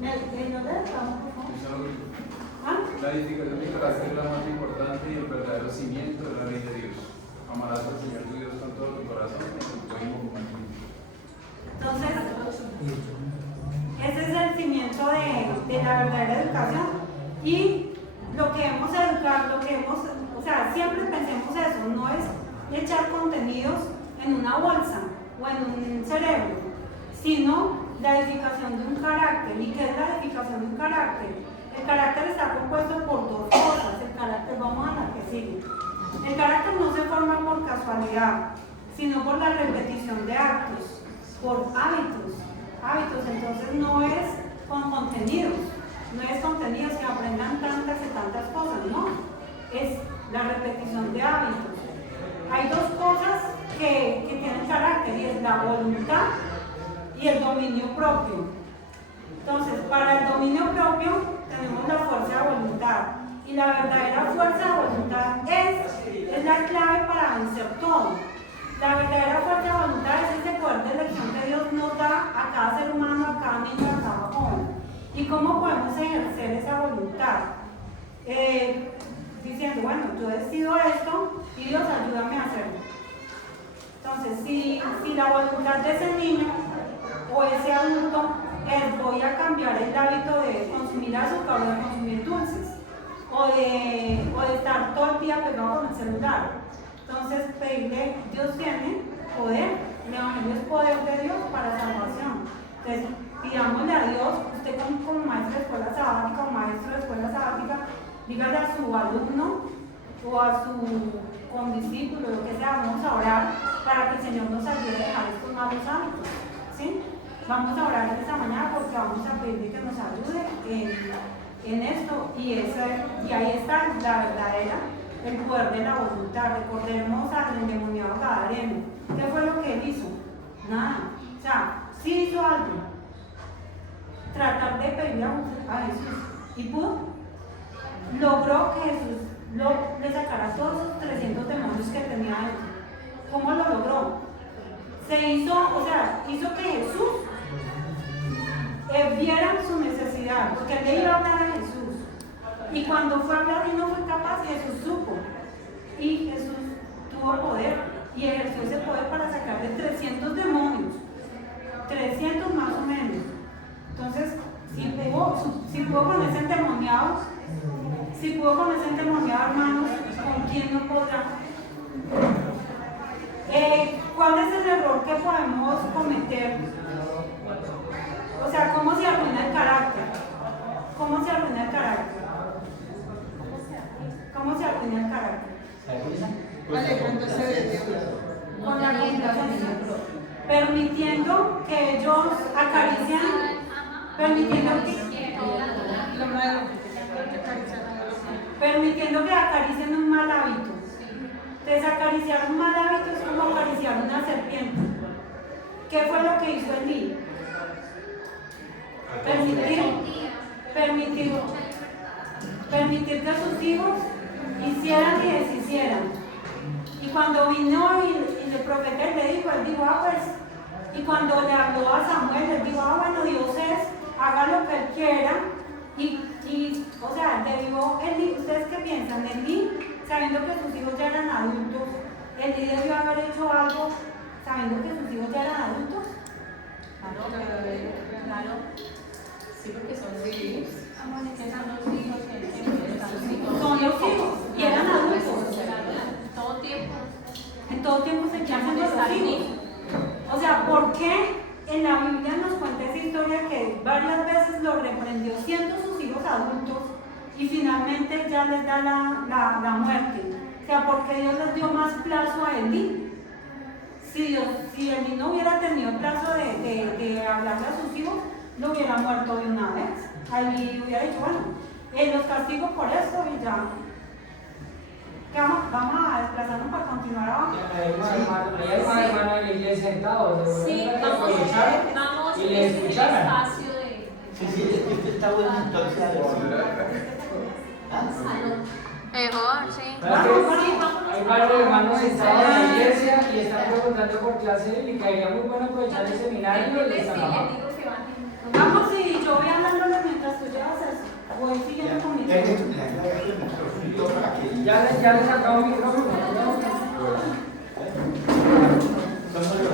¿No le dejamos, por favor? La edificación del carácter es la más importante y el verdadero cimiento es la ley de Dios. Amarás al Señor tu Dios con todo tu corazón y con tu ánimo. Entonces, ese es el cimiento de la verdadera educación. Y lo que debemos educar, o sea, siempre pensemos eso, no es echar contenidos en una bolsa o en un cerebro, sino la edificación de un carácter. ¿Y qué es la edificación de un carácter? El carácter está compuesto por dos cosas. El carácter, vamos a la que sigue. El carácter no se forma por casualidad, sino por la repetición de actos, por hábitos. Entonces no es con contenidos, no es contenidos que aprendan tantas y tantas cosas, no. Es la repetición de hábitos. Hay dos cosas que tienen carácter y es la voluntad y el dominio propio. Entonces, para el dominio propio tenemos la fuerza de voluntad y la verdadera fuerza de voluntad es la clave para vencer todo. La verdadera fuerza de voluntad es ese poder de elección que Dios nos da a cada ser humano, a cada niño, a cada joven. ¿Y cómo podemos ejercer esa voluntad? Diciendo, bueno, yo decido esto y Dios ayúdame a hacerlo. Entonces, si la voluntad de ese niño o ese adulto es voy a cambiar el hábito de consumir azúcar o de consumir dulces o de estar todo el día pegado con el celular. Entonces, pedirle, Dios tiene poder, el Evangelio es poder de Dios para salvación. Entonces, pidámosle a Dios, usted como maestro de escuela sabática o maestro de escuela sabática, dígale a su alumno o a su condiscípulo, lo que sea, vamos a orar para que el Señor nos ayude a dejar estos malos hábitos. ¿Sí? Vamos a orar esta mañana porque vamos a pedirle que nos ayude en esto y ahí está la verdadera, el poder de la voluntad. Recordemos al endemoniado gadareno. ¿Qué fue lo que él hizo? Nada. O sea, sí hizo algo. Tratar de pedirle a Jesús. ¿Y pudo? Logró que Jesús le sacara todos esos 300 demonios que tenía dentro. ¿Cómo lo logró? Hizo que Jesús viera su necesidad, porque él le iba a hablar a Jesús. Y cuando fue a hablar y no fue capaz, Jesús supo. Y Jesús tuvo poder y ejerció ese poder para sacar de 300 demonios, 300 más o menos. Entonces, si pudo con ese endemoniado, hermanos, ¿con quién no podrá? ¿Cuál es el error que podemos cometer? O sea, ¿cómo se arruina el carácter? ¿Cómo se arruina el carácter? ¿Cómo se arruina el carácter? Alejándose de Dios. Con la contemplación, permitiendo que ellos acarician, Lo malo. permitiendo que acaricien un mal hábito. Entonces, acariciar un mal hábito es como acariciar una serpiente. ¿Qué fue lo que hizo Elí? Permitir que sus hijos hicieran y deshicieran. Y cuando vino y el profeta le dijo, él dijo, pues, y cuando le habló a Samuel, él dijo, bueno, Dios haga lo que él quiera. Y o sea, Elí, ¿ustedes qué piensan? Elí, sabiendo que sus hijos ya eran adultos, Elí debió haber hecho algo sabiendo que sus hijos ya eran adultos. Claro. Sí, porque son los hijos. Son los hijos y eran adultos. Todo tiempo. En todo tiempo se llaman los hijos. O sea, ¿por qué en la Biblia nos cuenta esa historia que varias veces lo reprendió siendo sus hijos adultos y finalmente ya les da la muerte? O sea, ¿por qué Dios les dio más plazo a Elí? Si Elí no hubiera tenido plazo de hablarle a sus hijos, lo hubiera muerto de una vez. Elí hubiera dicho, bueno, los castigo por esto y ya. Vamos a desplazarnos para continuar abajo. Hay más hermanos en la iglesia sentados. Sí, vamos y le escucharan. espacio de Sí, está bueno entonces. mejor, sí. Hay varios hermanos sentados en la iglesia y están preguntando por clase y caería muy bueno aprovechar el seminario y están abajo. Vamos, y yo voy hablándole mientras tú llevas eso. Voy siguiendo con mi Ya les sacamos el micrófono. Somos los